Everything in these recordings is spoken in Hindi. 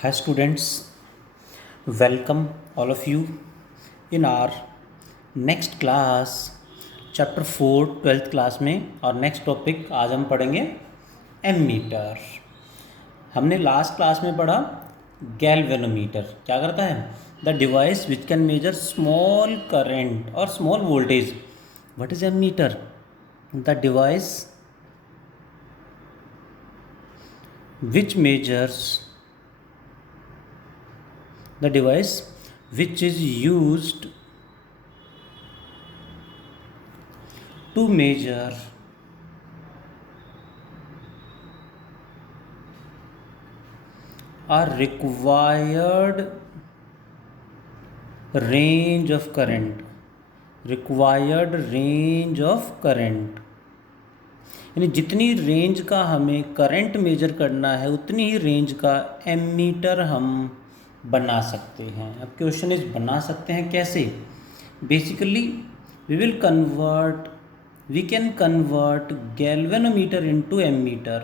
Hi students, welcome all of you in our next class chapter 4 12th class में। और नेक्स्ट टॉपिक आज हम पढ़ेंगे एमीटर। हमने लास्ट क्लास में पढ़ा गैल्वेनोमीटर क्या करता है, the device which can measure small current और small voltage. What is ammeter? The device which measures the device which is used to measure a required range of current, यानी जितनी रेंज का हमें करंट मेजर करना है उतनी ही रेंज का एमीटर हम बना सकते हैं। अब क्वेश्चन इज बना सकते हैं कैसे? Basically we can convert galvanometer into ammeter.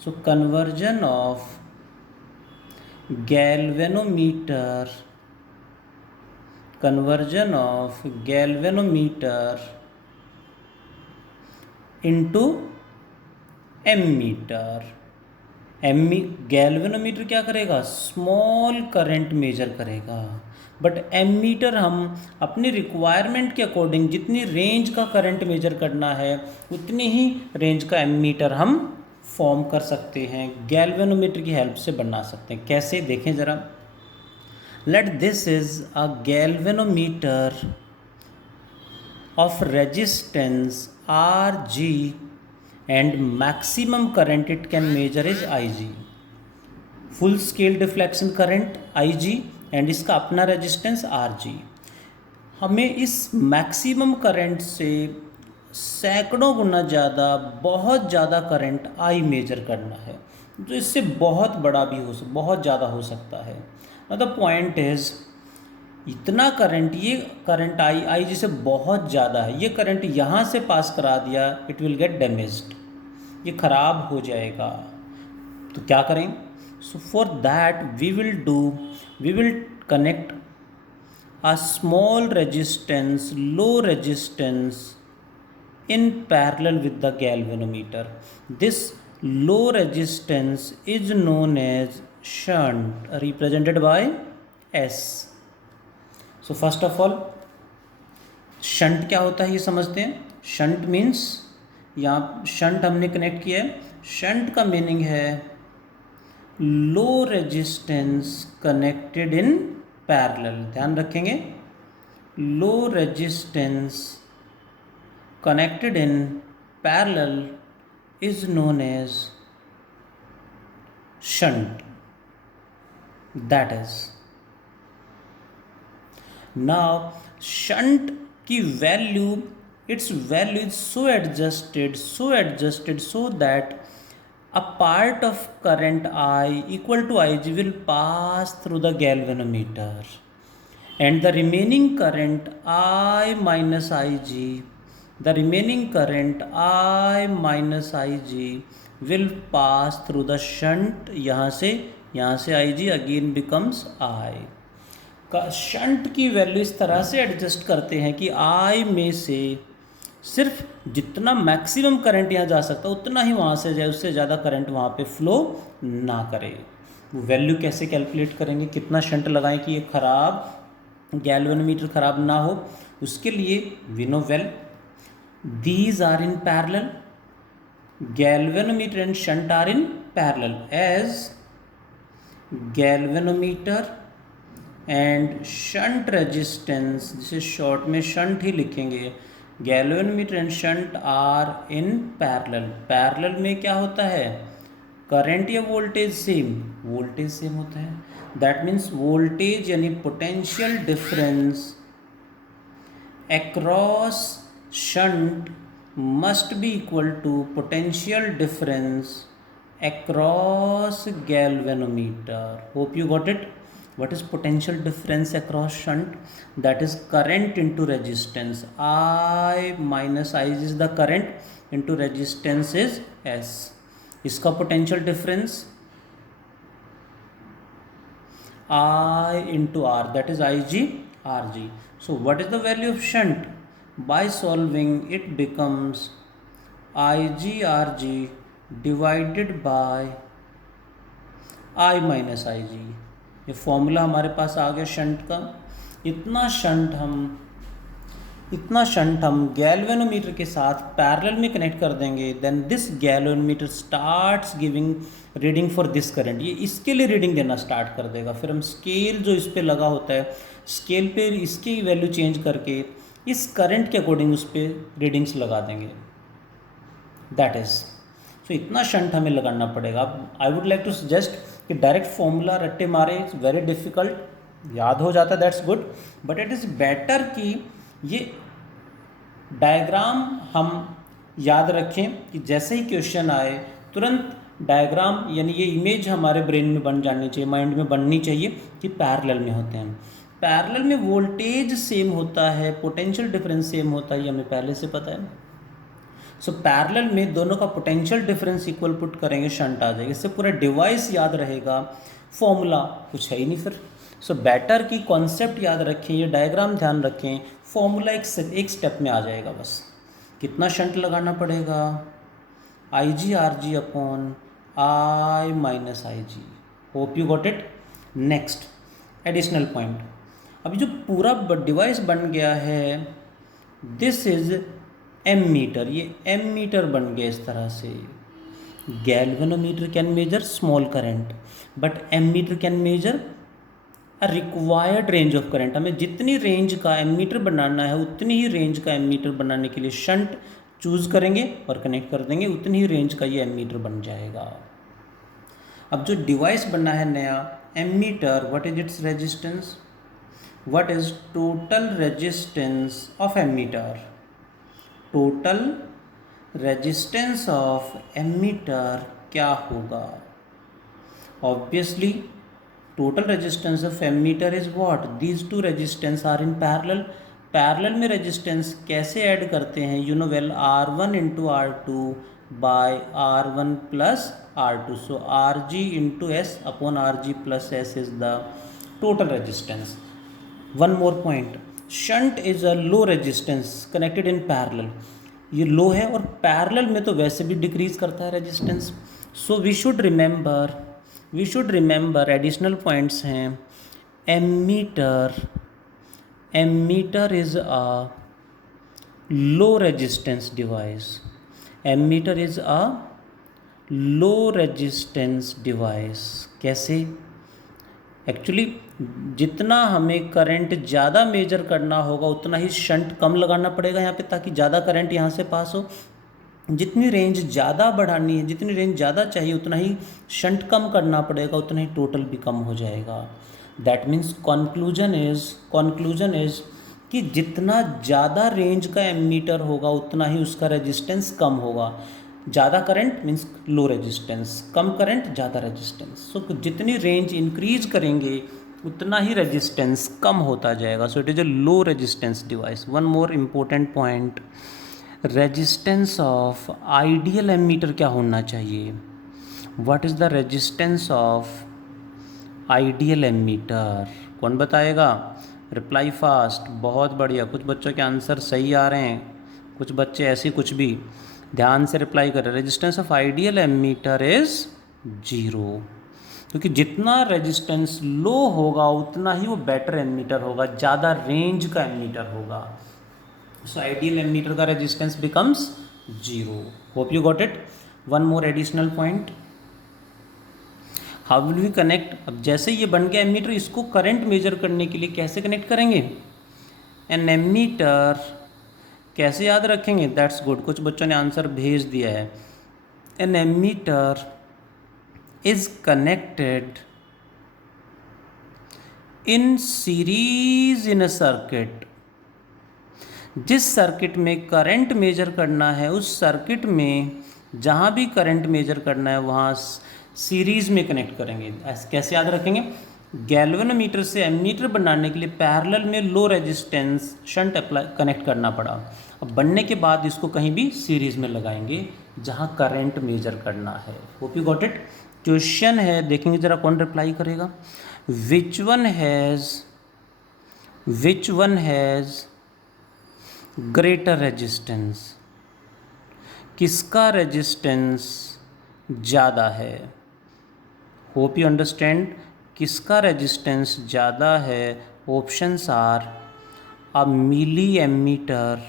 So conversion of galvanometer into ammeter। Galvanometer क्या करेगा? स्मॉल करंट मेजर करेगा, बट एमीटर हम अपनी रिक्वायरमेंट के अकॉर्डिंग जितनी रेंज का करंट मेजर करना है उतनी ही रेंज का एमीटर हम फॉर्म कर सकते हैं, गैल्वेनोमीटर की हेल्प से बना सकते हैं। कैसे देखें ज़रा। Let this is a galvanometer of resistance RG and maximum current it can measure is IG। Full scale deflection current IG and इसका अपना रेजिस्टेंस RG। हमें इस मैक्सिमम करंट से सैकड़ों गुना ज़्यादा बहुत ज़्यादा करंट I मेजर करना है, जो इससे बहुत बड़ा भी बहुत ज़्यादा हो सकता है। द पॉइंट इज़ इतना करंट, ये करंट आई जिसे बहुत ज़्यादा है, ये करंट यहाँ से पास करा दिया, इट विल गेट डैमेज्ड, ये ख़राब हो जाएगा। तो क्या करें? So for that we will connect a small resistance, low resistance in parallel with the galvanometer. This low resistance is known as shunt, represented by S. So first of all, shunt क्या होता है ये समझते हैं। शंट मीन्स, यहाँ शंट हमने कनेक्ट किया है, शंट का मीनिंग है low resistance connected in parallel. ध्यान रखेंगे, low resistance connected in parallel is known as shunt। that is, now shunt की value, its value is so adjusted so that a part of current I equal to IG will pass through the galvanometer and the remaining current I minus IG will pass through the shunt। यहाँ से IG again becomes I। का शंट की वैल्यू इस तरह से एडजस्ट करते हैं कि I में से सिर्फ जितना मैक्सिमम करंट यहाँ जा सकता उतना ही वहाँ से जाए, उससे ज़्यादा करंट वहाँ पे फ्लो ना करे। वैल्यू कैसे कैलकुलेट करेंगे, कितना शंट लगाएं कि ये ख़राब गैल्वेनोमीटर ख़राब ना हो? उसके लिए we know well these are in parallel, galvanometer and shunt are in parallel, as galvanometer and shunt resistance, जिसे शॉर्ट में शंट ही लिखेंगे, galvanometer and shunt are in parallel। Parallel में क्या होता है? करंट या वोल्टेज सेम? वोल्टेज सेम होता है। दैट मीन्स वोल्टेज यानी potential difference across shunt must be equal to potential difference across galvanometer। Hope you got it। What is potential difference across shunt? That is current into resistance। I minus I is the current, into resistance is S। इसका potential difference I into R, that is Ig Rg. So what is the value of shunt? By solving it becomes Ig Rg divided by I minus I G. ये फॉर्मूला हमारे पास आ गया शंट का. इतना शंट हम गैल्वेनोमीटर के साथ पैरेलल में कनेक्ट कर देंगे. Then this galvanometer starts giving reading for this current. ये इसके लिए रीडिंग देना स्टार्ट कर देगा. फिर हम स्केल जो इस पे लगा होता है, स्केल पे इसकी वैल्यू चेंज करके इस करंट के अकॉर्डिंग उस पर रीडिंग्स लगा देंगे. दैट इज़ सो इतना शंट हमें लगाना पड़ेगा. I would like to suggest कि डायरेक्ट फॉर्मूला रट्टे मारे इट्स वेरी डिफ़िकल्ट. याद हो जाता है that's good, but it is better कि ये डायग्राम हम याद रखें कि जैसे ही क्वेश्चन आए तुरंत डायग्राम यानी ये इमेज हमारे ब्रेन में बन जानी चाहिए, माइंड में बननी चाहिए कि पैरेलल में होते हैं. पैरेलल में वोल्टेज सेम होता है, पोटेंशियल डिफरेंस सेम होता है, ये हमें पहले से पता है. सो पैरेलल में दोनों का पोटेंशियल डिफरेंस इक्वल पुट करेंगे, शंट आ जाएगा. इससे पूरा डिवाइस याद रहेगा, फॉर्मूला कुछ है ही नहीं फिर. सो बेटर की कॉन्सेप्ट याद रखें, ये डायग्राम ध्यान रखें, फॉर्मूला एक स्टेप में आ जाएगा बस. कितना शंट लगाना पड़ेगा? I G R G upon I minus I G. Hope you got it. Next additional point. अभी जो पूरा डिवाइस बन गया है, दिस इज एम मीटर. ये एम मीटर बन गया इस तरह से. Galvanometer can measure small current, but ammeter can measure a required range of current. हमें जितनी रेंज का एम मीटर बनाना है उतनी ही रेंज का एम मीटर बनाने के लिए शंट चूज़ करेंगे और कनेक्ट कर देंगे, उतनी ही रेंज का ये एम मीटर बन जाएगा. अब जो डिवाइस बना है नया ammeter, what is its resistance? What is total resistance of ammeter? Total resistance of ammeter क्या होगा? Obviously total resistance of ammeter is what? These two resistance are in parallel. Parallel में रेजिस्टेंस कैसे ऐड करते हैं? You know well, R1 into R2 by R1 plus R2. So RG into S upon RG plus S is the total resistance. One more point, shunt is a low resistance connected in parallel. ये लो है और पैरेलल में तो वैसे भी डिक्रीज करता है resistance. So we should remember additional points हैं. Ammeter is a low resistance device. Ammeter is a low resistance device. कैसे? एक्चुअली जितना हमें करंट ज़्यादा मेजर करना होगा उतना ही शंट कम लगाना पड़ेगा यहाँ पे, ताकि ज़्यादा करंट यहाँ से पास हो. जितनी रेंज ज़्यादा बढ़ानी है, जितनी रेंज ज़्यादा चाहिए, उतना ही शंट कम करना पड़ेगा, उतना ही टोटल भी कम हो जाएगा. दैट मीन्स कंक्लूजन इज कि जितना ज़्यादा रेंज का एमीटर होगा उतना ही उसका रेजिस्टेंस कम होगा. ज़्यादा करंट मीन्स लो रेजिस्टेंस, कम करंट ज़्यादा रेजिस्टेंस. सो जितनी रेंज इंक्रीज करेंगे उतना ही रेजिस्टेंस कम होता जाएगा. So it is a low resistance device. One more important point, resistance of ideal ammeter क्या होना चाहिए? What is the resistance of ideal ammeter? कौन बताएगा? Reply fast. बहुत बढ़िया. कुछ बच्चों के आंसर सही आ रहे हैं, कुछ बच्चे ऐसे कुछ भी. ध्यान से रिप्लाई करें. Resistance of ideal ammeter is 0, क्योंकि जितना रेजिस्टेंस लो होगा उतना ही वो बेटर एमीटर होगा, ज़्यादा रेंज का एमीटर होगा. सो आइडियल एमीटर का resistance becomes 0. Hope you got it. One more additional point, how will we connect? अब जैसे ये बन गया एमीटर, इसको करंट मेजर करने के लिए कैसे कनेक्ट करेंगे? एन एमीटर कैसे याद रखेंगे? That's good. कुछ बच्चों ने आंसर भेज दिया है. An ammeter is connected in series in a circuit. जिस सर्किट में करंट मेजर करना है, उस सर्किट में जहाँ भी करंट मेजर करना है वहाँ सीरीज में कनेक्ट करेंगे. कैसे याद रखेंगे? गैल्वेनोमीटर से एमीटर बनाने के लिए पैरेलल में लो रेजिस्टेंस शंट कनेक्ट करना पड़ा. अब बनने के बाद इसको कहीं भी सीरीज़ में लगाएंगे जहाँ करंट मेजर करना है. Hope you got it. Question है, देखेंगे जरा कौन रिप्लाई करेगा। Which one has greater resistance, किसका रेजिस्टेंस ज़्यादा है। होप यू अंडरस्टैंड, किसका रेजिस्टेंस ज़्यादा है। Options are a milliammeter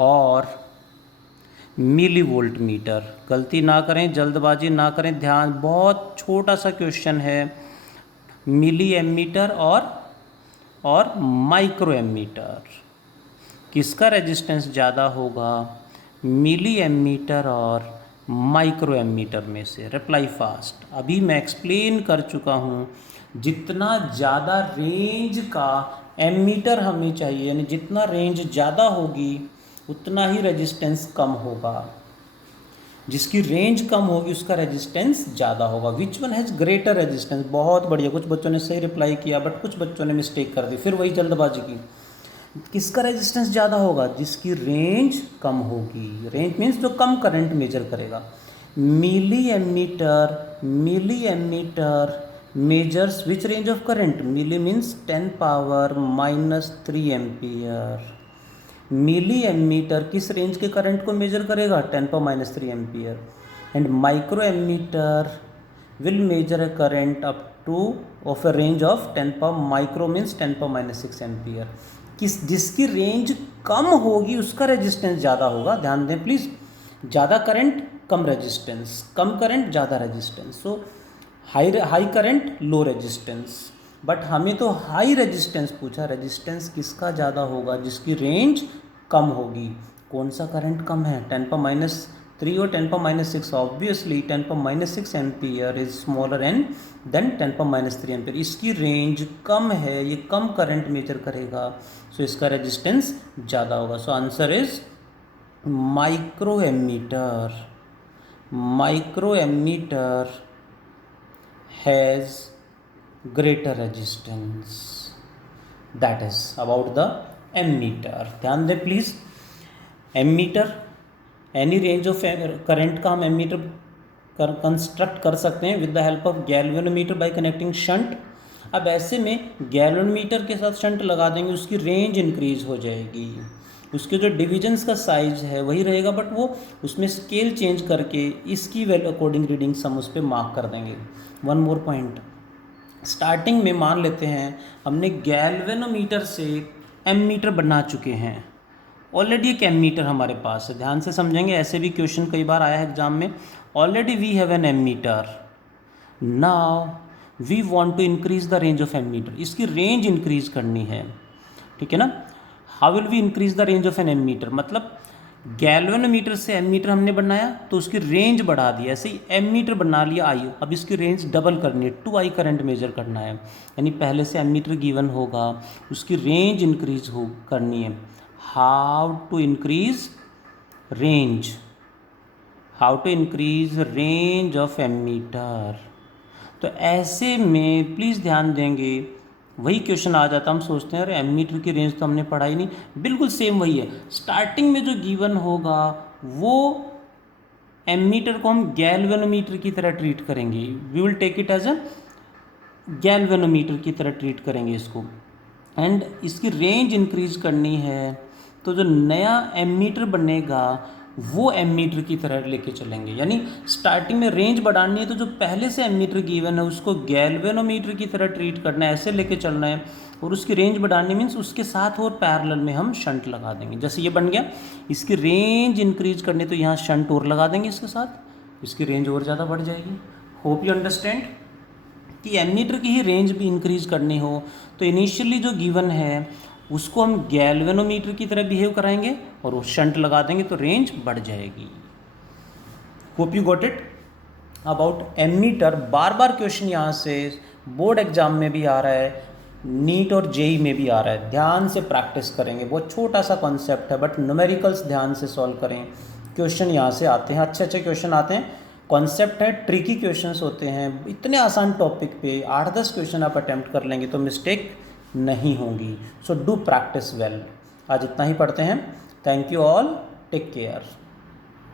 और मिली वोल्ट मीटर। गलती ना करें, जल्दबाजी ना करें, ध्यान, बहुत छोटा सा क्वेश्चन है। मिली एमीटर और माइक्रो एमीटर, किसका रेजिस्टेंस ज़्यादा होगा, मिली एमीटर और माइक्रो एमीटर में से। Reply fast. अभी मैं एक्सप्लेन कर चुका हूँ, जितना ज़्यादा रेंज का एमीटर हमें चाहिए, यानी जितना रेंज ज़्यादा होगी उतना ही रेजिस्टेंस कम होगा। जिसकी रेंज कम होगी उसका रेजिस्टेंस ज़्यादा होगा। विच वन हैज़ ग्रेटर रेजिस्टेंस, बहुत बढ़िया, कुछ बच्चों ने सही रिप्लाई किया बट कुछ बच्चों ने मिस्टेक कर दी, फिर वही जल्दबाजी की। किसका रेजिस्टेंस ज़्यादा होगा, जिसकी रेंज कम होगी। रेंज मीन्स जो कम करंट मेजर करेगा। Milliammeter measures which range of current, milli means 10⁻³ ampere. Milliammeter किस रेंज के करंट को मेजर करेगा, 10⁻³ ampere. And microammeter will measure a current up to of a range of 10 micro means 10⁻6 ampere. जिसकी रेंज कम होगी उसका रेजिस्टेंस ज़्यादा होगा। ध्यान दें प्लीज़, ज़्यादा करंट कम रेजिस्टेंस, कम करंट ज़्यादा resistance. So high current low resistance, but हमें तो हाई रेजिस्टेंस पूछा। रेजिस्टेंस किसका ज़्यादा होगा, जिसकी रेंज कम होगी। कौन सा करंट कम है, 10⁻³ और 10⁻6। Obviously 10⁻6 ampere is smaller an then 10⁻³ ampere. इसकी रेंज कम है, ये कम करंट मेजर करेगा, सो इसका रेजिस्टेंस ज़्यादा होगा। So answer is microammeter has greater resistance, that is about the ammeter। ध्यान दें प्लीज, ammeter any range of current का हम एमीटर कंस्ट्रक्ट कर सकते हैं with the help of galvanometer by connecting shunt. अब ऐसे में गैल्वेनोमीटर के साथ शंट लगा देंगे, उसकी रेंज इंक्रीज हो जाएगी। उसके जो डिविजन्स का साइज है वही रहेगा, बट वो उसमें स्केल चेंज करके इसकी वैल्यू अकॉर्डिंग रीडिंग्स हम उस पर मार्क कर देंगे। वन मोर पॉइंट, स्टार्टिंग में मान लेते हैं हमने गैल्वेनोमीटर से एमीटर बना चुके हैं। ऑलरेडी एक एमीटर हमारे पास है, ध्यान से समझेंगे, ऐसे भी क्वेश्चन कई बार आया है एग्जाम में। Already we have an ammeter, now we want to increase the range of ammeter. इसकी रेंज इंक्रीज करनी है, ठीक है ना। How will we increase the range of an ammeter, मतलब गैल्वेनोमीटर से एमीटर हमने बनाया तो उसकी रेंज बढ़ा दी। ऐसे ही एमीटर बना लिया आई, अब इसकी रेंज डबल करनी है, 2I करंट मेजर करना है। यानी पहले से एमीटर गिवन होगा, उसकी रेंज इंक्रीज हो करनी है। How to increase range of ammeter. तो ऐसे में प्लीज़ ध्यान देंगे, वही क्वेश्चन आ जाता, हम सोचते हैं अरे एमीटर की रेंज तो हमने पढ़ाई नहीं। बिल्कुल सेम वही है, स्टार्टिंग में जो गिवन होगा वो एमीटर को हम गैल्वेनोमीटर की तरह ट्रीट करेंगे। We will take it as a galvanometer की तरह ट्रीट करेंगे इसको, एंड इसकी रेंज इंक्रीज करनी है। तो जो नया एमीटर बनेगा वो एमीटर की तरह लेके चलेंगे। यानी स्टार्टिंग में रेंज बढ़ानी है तो जो पहले से एमीटर गिवन है उसको गैल्वेनोमीटर की तरह ट्रीट करना है, ऐसे लेके चलना है। और उसकी रेंज बढ़ानी मीन्स उसके साथ और पैरेलल में हम शंट लगा देंगे। जैसे ये बन गया, इसकी रेंज इंक्रीज करनी तो यहाँ शंट और लगा देंगे इसके साथ, इसकी रेंज और ज़्यादा बढ़ जाएगी। होप यू अंडरस्टैंड कि एमीटर की ही रेंज भी इंक्रीज करनी हो तो इनिशियली जो गिवन है उसको हम गैल्वेनोमीटर की तरह बिहेव कराएंगे और वो शंट लगा देंगे तो रेंज बढ़ जाएगी। Hope you got it about ammeter. बार बार क्वेश्चन यहाँ से बोर्ड एग्जाम में भी आ रहा है, नीट और जेई में भी आ रहा है। ध्यान से प्रैक्टिस करेंगे, बहुत छोटा सा कॉन्सेप्ट है बट न्यूमेरिकल्स ध्यान से सॉल्व करें। क्वेश्चन यहाँ से आते हैं, अच्छे अच्छे क्वेश्चन आते हैं। कॉन्सेप्ट है, ट्रिकी क्वेश्चंस होते हैं। इतने आसान टॉपिक पे 8-10 क्वेश्चन आप अटैम्प्ट कर लेंगे तो मिस्टेक नहीं होंगी। So do practice well. आज इतना ही पढ़ते हैं। Thank you all, take care.